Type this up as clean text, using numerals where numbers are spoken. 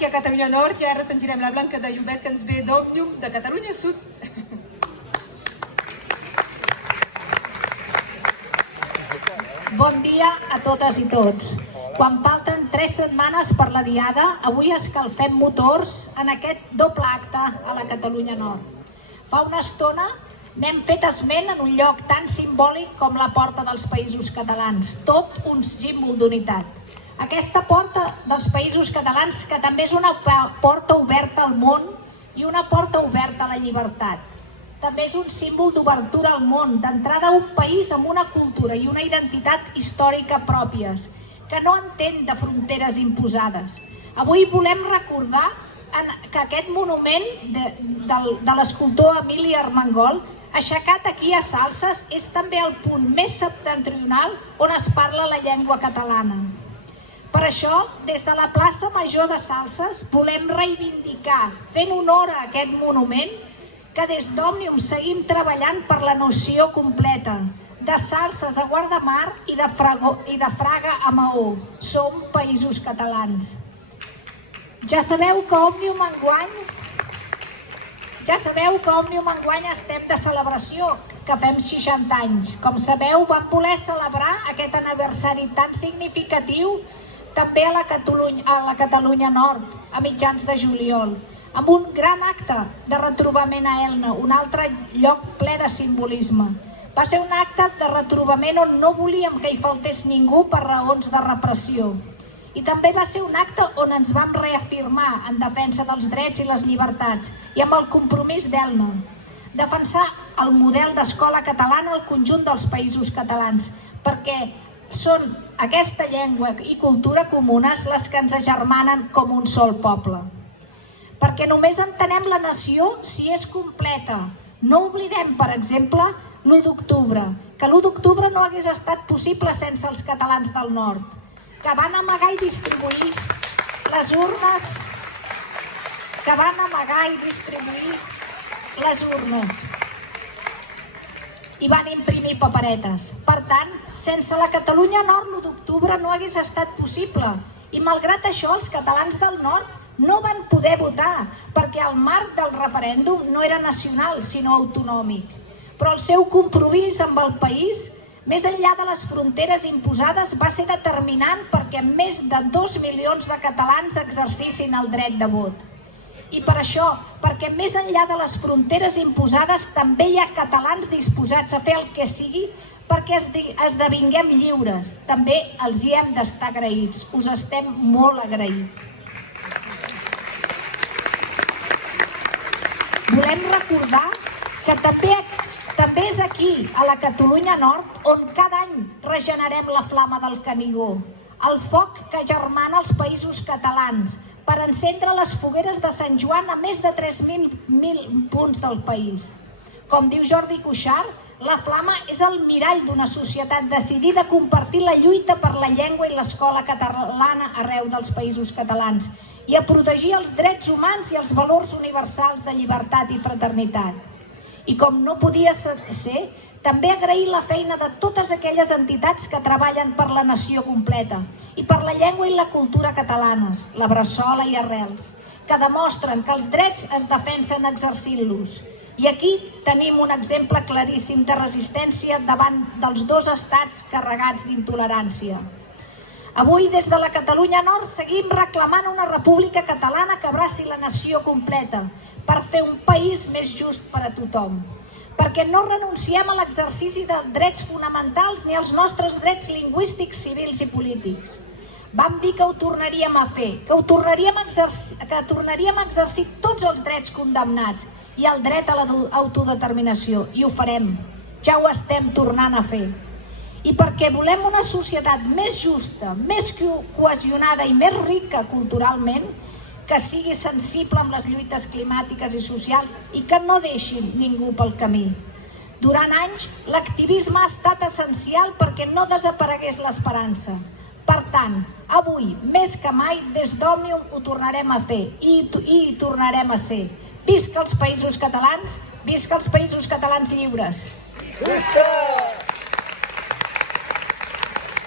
aquí a Catalunya Nord i ara sentirem la Blanca de Llobet, que ens ve d'Òmnium de Catalunya Sud. Bon dia a totes i tots. Quan falten 3 setmanes per la Diada, avui escalfem motors en aquest doble acte a la Catalunya Nord. Fa una estona n'hem fet esment en un lloc tan simbòlic com la Porta dels Països Catalans, tot un símbol d'unitat. Aquesta Porta dels Països Catalans, que també és una porta oberta al món i una porta oberta a la llibertat. També és un símbol d'obertura al món, d'entrada a un país amb una cultura i una identitat històrica pròpies, que no entén de fronteres imposades. Avui volem recordar que aquest monument de l'escultor Emili Armengol, aixecat aquí a Salses, és també el punt més septentrional on es parla la llengua catalana. Per això, des de la plaça Major de Salses, volem reivindicar, fent honor a aquest monument, que des d'Òmnium seguim treballant per la noció completa, de Salses a Guardamar i de Fraga a Maó. Som països catalans. Ja sabeu que Òmnium enguany estem de celebració, que fem 60 anys. Com sabeu, vam voler celebrar aquest aniversari tan significatiu també a la Catalunya Nord, a mitjans de juliol, amb un gran acte de retrobament a Elna, un altre lloc ple de simbolisme. Va ser un acte de retrobament on no volíem que hi faltés ningú per raons de repressió. I també va ser un acte on ens vam reafirmar en defensa dels drets i les llibertats i amb el compromís d'Elna. Defensar el model d'escola catalana al conjunt dels països catalans, perquè són aquesta llengua i cultura comunes les que ens agermanen com un sol poble. Perquè només entenem la nació si és completa. No oblidem, per exemple, l'1 d'octubre, que l'1 d'octubre no hagués estat possible sense els catalans del nord, que van amagar i distribuir les urnes, i van imprimir paperetes. Per tant, sense la Catalunya Nord l'1 d'octubre no hagués estat possible. I malgrat això, els catalans del nord no van poder votar, perquè el marc del referèndum no era nacional, sinó autonòmic. Però el seu compromís amb el país, més enllà de les fronteres imposades, va ser determinant perquè més de 2 milions de catalans exercissin el dret de vot. I per això, perquè més enllà de les fronteres imposades també hi ha catalans disposats a fer el que sigui perquè esdevinguem lliures. També els hi hem d'estar agraïts. Us estem molt agraïts. Volem recordar que també és aquí, a la Catalunya Nord, on cada any regenerem la flama del Canigó, el foc que germana els països catalans, per encendre les fogueres de Sant Joan a més de 3.000 punts del país. Com diu Jordi Cuixart, la flama és el mirall d'una societat decidida a compartir la lluita per la llengua i l'escola catalana arreu dels països catalans i a protegir els drets humans i els valors universals de llibertat i fraternitat. I com no podia ser, també agrair la feina de totes aquelles entitats que treballen per la nació completa i per la llengua i la cultura catalanes, la Bressola i Arrels, que demostren que els drets es defensen exercint-los. I aquí tenim un exemple claríssim de resistència davant dels 2 estats carregats d'intolerància. Avui, des de la Catalunya Nord, seguim reclamant una república catalana que abraci la nació completa per fer un país més just per a tothom. Perquè no renunciem a l'exercici de drets fonamentals ni als nostres drets lingüístics, civils i polítics. Vam dir que ho tornaríem a fer, que tornaríem a exercir tots els drets condemnats i el dret a l'autodeterminació, i ho farem. Ja ho estem tornant a fer. I perquè volem una societat més justa, més cohesionada i més rica culturalment, que sigui sensible amb les lluites climàtiques i socials i que no deixin ningú pel camí. Durant anys, l'activisme ha estat essencial perquè no desaparegués l'esperança. Per tant, avui, més que mai, des d'Òmnium ho tornarem a fer i hi tornarem a ser. Visca els països catalans, visca els països catalans lliures! Visca!